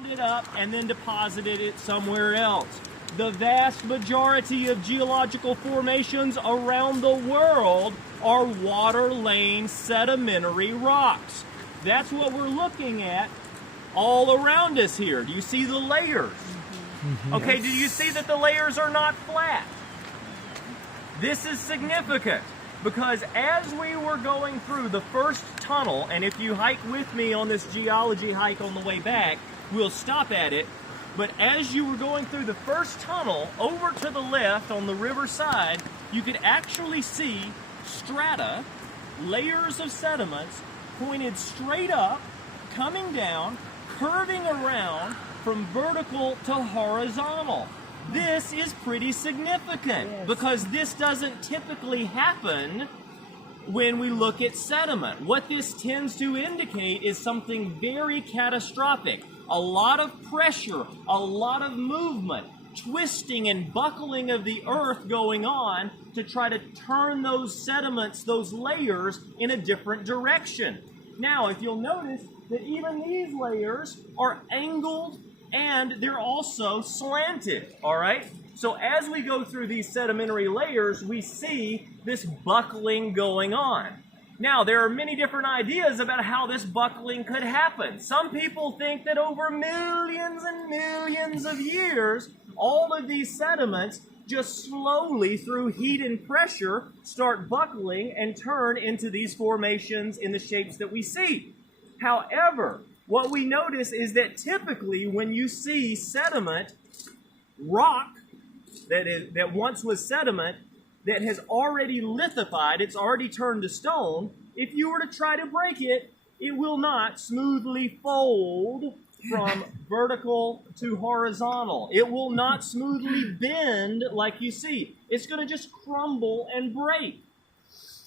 ground it up and then deposited it somewhere else. The vast majority of geological formations around the world are water-lane sedimentary rocks. That's what we're looking at all around us here. Do you see the layers? Okay, do you see that the layers are not flat? This is significant because as we were going through the first tunnel, and if you hike with me on this geology hike on the way back, we'll stop at it. But as you were going through the first tunnel, over to the left on the river side, you could actually see strata, layers of sediments pointed straight up, coming down, curving around from vertical to horizontal. This is pretty significant because this doesn't typically happen when we look at sediment. What this tends to indicate is something very catastrophic. A lot of pressure, a lot of movement, twisting and buckling of the earth going on to try to turn those sediments, those layers, in a different direction. Now, if you'll notice that even these layers are angled and they're also slanted, all right? So as we go through these sedimentary layers, we see this buckling going on. Now, there are many different ideas about how this buckling could happen. Some people think that over millions and millions of years, all of these sediments just slowly, through heat and pressure, start buckling and turn into these formations in the shapes that we see. However, what we notice is that typically when you see sediment, rock that once was sediment, that has already lithified, it's already turned to stone, if you were to try to break it, it will not smoothly fold from vertical to horizontal. It will not smoothly bend like you see. It's going to just crumble and break.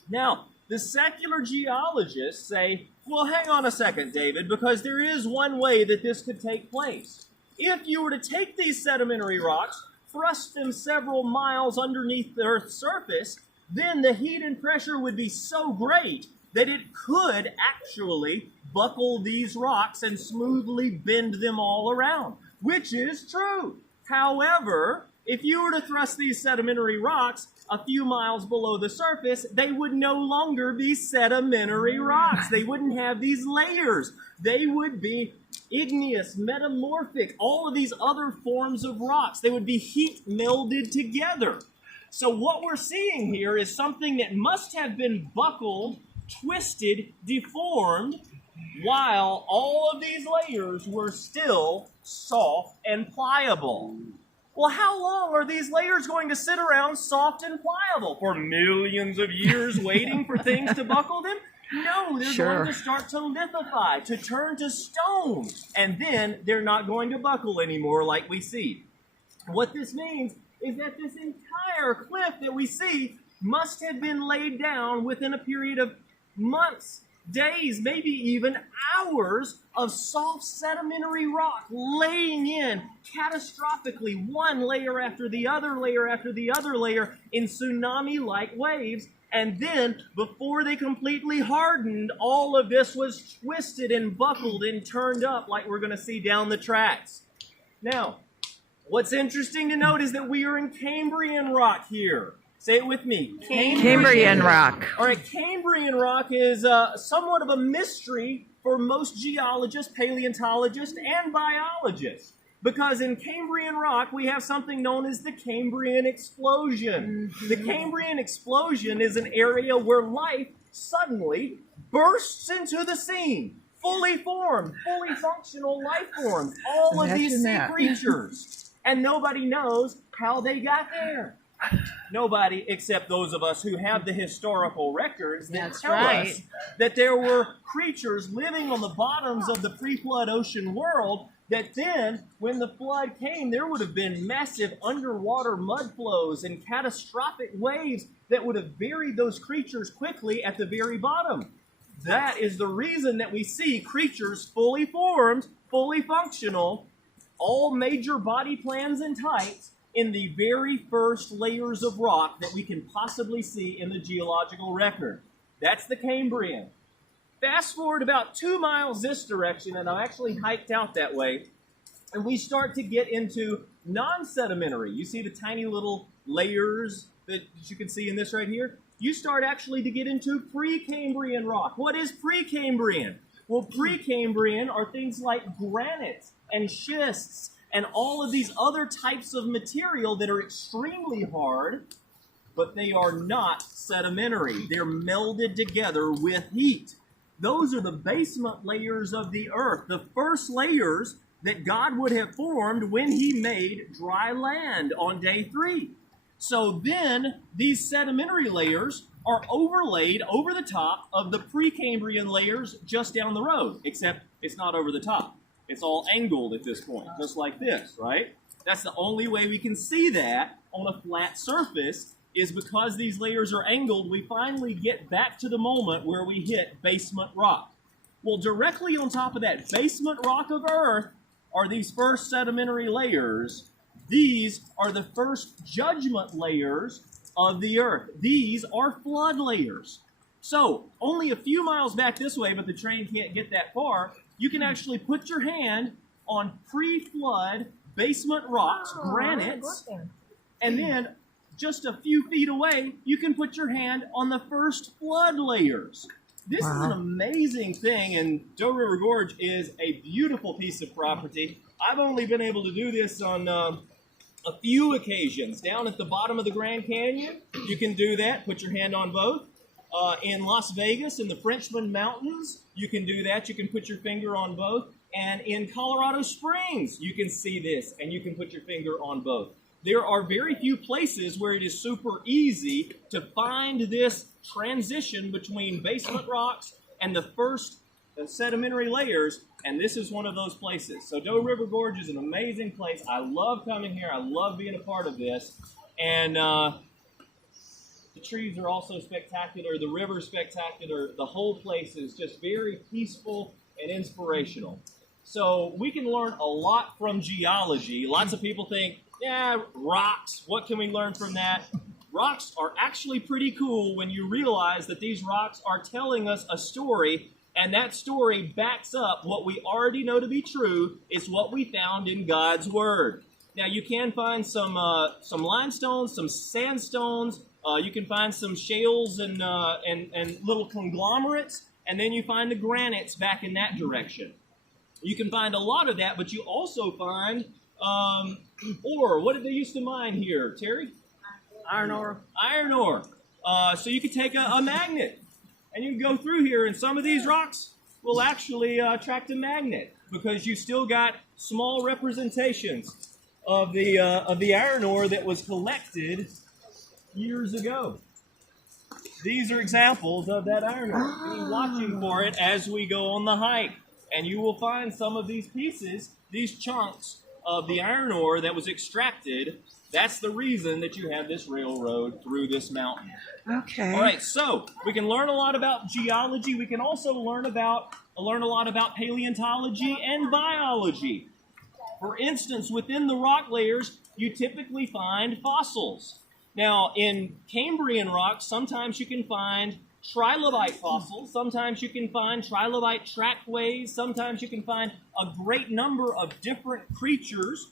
Now, the secular geologists say, well, hang on a second, David, because there is one way that this could take place. If you were to take these sedimentary rocks, thrust them several miles underneath the Earth's surface, then the heat and pressure would be so great that it could actually buckle these rocks and smoothly bend them all around, which is true. However, if you were to thrust these sedimentary rocks a few miles below the surface, they would no longer be sedimentary rocks. They wouldn't have these layers. They would be igneous, metamorphic, all of these other forms of rocks. They would be heat melded together. So what we're seeing here is something that must have been buckled, twisted, deformed, while all of these layers were still soft and pliable. Well, how long are these layers going to sit around soft and pliable? For millions of years waiting for things to buckle them? No, they're going to start to lithify, to turn to stone, and then they're not going to buckle anymore like we see. What this means is that this entire cliff that we see must have been laid down within a period of months, days, maybe even hours of soft sedimentary rock laying in catastrophically, one layer after the other layer after the other layer in tsunami-like waves. And then, before they completely hardened, all of this was twisted and buckled and turned up like we're going to see down the tracks. Now, what's interesting to note is that we are in Cambrian rock here. Say it with me. Cambrian rock. All right, Cambrian rock is somewhat of a mystery for most geologists, paleontologists, and biologists. Because in Cambrian rock, we have something known as the Cambrian explosion. The Cambrian explosion is an area where life suddenly bursts into the scene. Fully formed, fully functional life forms. All of these sea creatures. And nobody knows how they got there. Nobody except those of us who have the historical records that tell us that there were creatures living on the bottoms of the pre-flood ocean world that then, when the flood came, there would have been massive underwater mud flows and catastrophic waves that would have buried those creatures quickly at the very bottom. That is the reason that we see creatures fully formed, fully functional, all major body plans and types in the very first layers of rock that we can possibly see in the geological record. That's the Cambrian. Fast forward about 2 miles this direction, and I actually hiked out that way, and we start to get into non-sedimentary. You see the tiny little layers that you can see in this right here? You start actually to get into Precambrian rock. What is Precambrian? Well, Precambrian are things like granite and schists and all of these other types of material that are extremely hard, but they are not sedimentary. They're melded together with heat. Those are the basement layers of the earth, the first layers that God would have formed when he made dry land on day 3. So then these sedimentary layers are overlaid over the top of the Precambrian layers just down the road, except it's not over the top. It's all angled at this point, just like this, right? That's the only way we can see that on a flat surface, is because these layers are angled. We finally get back to the moment where we hit basement rock. Well, directly on top of that basement rock of Earth are these first sedimentary layers. These are the first judgment layers of the Earth. These are flood layers. So, only a few miles back this way, but the train can't get that far, you can actually put your hand on pre-flood basement rocks, granites, and then just a few feet away, you can put your hand on the first flood layers. This is an amazing thing, and Doe River Gorge is a beautiful piece of property. I've only been able to do this on a few occasions. Down at the bottom of the Grand Canyon, you can do that, put your hand on both. In Las Vegas, in the Frenchman Mountains, you can do that. You can put your finger on both. And in Colorado Springs, you can see this, and you can put your finger on both. There are very few places where it is super easy to find this transition between basement rocks and the first sedimentary layers, and this is one of those places. So Doe River Gorge is an amazing place. I love coming here. I love being a part of this. And the trees are also spectacular. The river is spectacular. The whole place is just very peaceful and inspirational. So we can learn a lot from geology. Lots of people think, yeah, rocks, what can we learn from that? Rocks are actually pretty cool when you realize that these rocks are telling us a story, and that story backs up what we already know to be true. It's what we found in God's Word. Now, you can find some limestones, some sandstones, you can find some shales and little conglomerates, and then you find the granites back in that direction. You can find a lot of that, but you also find ore. What did they used to mine here, Terry? Iron ore. Iron ore. So you could take a magnet, and you can go through here, and some of these rocks will actually attract a magnet, because you still got small representations of the iron ore that was collected years ago. These are examples of that iron ore. Be watching for it as we go on the hike, and you will find some of these pieces, these chunks of the iron ore that was extracted. That's the reason that you have this railroad through this mountain. Okay. All right, so we can learn a lot about geology. We can also learn a lot about paleontology and biology. For instance, within the rock layers, you typically find fossils. Now, in Cambrian rocks, sometimes you can find trilobite fossils. Sometimes you can find trilobite trackways. Sometimes you can find a great number of different creatures,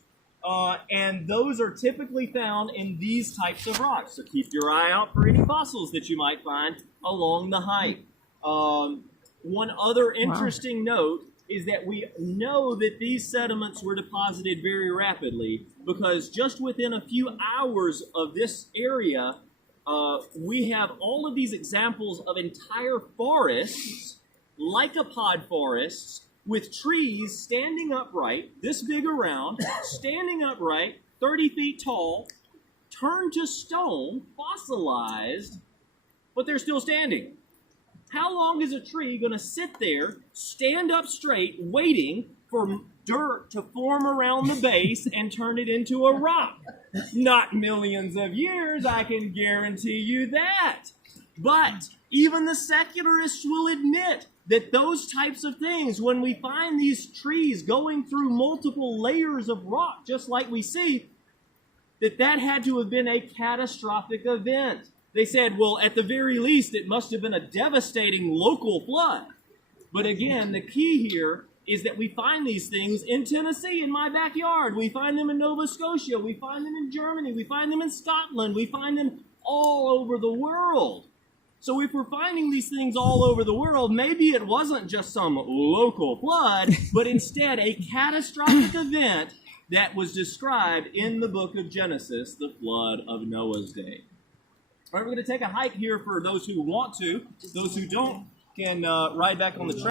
and those are typically found in these types of rocks. So keep your eye out for any fossils that you might find along the hike. One other interesting note is that we know that these sediments were deposited very rapidly, because just within a few hours of this area, we have all of these examples of entire forests, lycopod forests, with trees standing upright, this big around, standing upright, 30 feet tall, turned to stone, fossilized, but they're still standing. How long is a tree going to sit there, stand up straight, waiting for dirt to form around the base and turn it into a rock? Not millions of years, I can guarantee you that. But even the secularists will admit that those types of things, when we find these trees going through multiple layers of rock, just like we see, that had to have been a catastrophic event. They said, well, at the very least, it must have been a devastating local flood. But again, the key here is that we find these things in Tennessee, in my backyard. We find them in Nova Scotia. We find them in Germany. We find them in Scotland. We find them all over the world. So if we're finding these things all over the world, maybe it wasn't just some local flood, but instead a catastrophic event that was described in the book of Genesis, the flood of Noah's day. All right, we're going to take a hike here for those who want to. Those who don't can ride back on the train.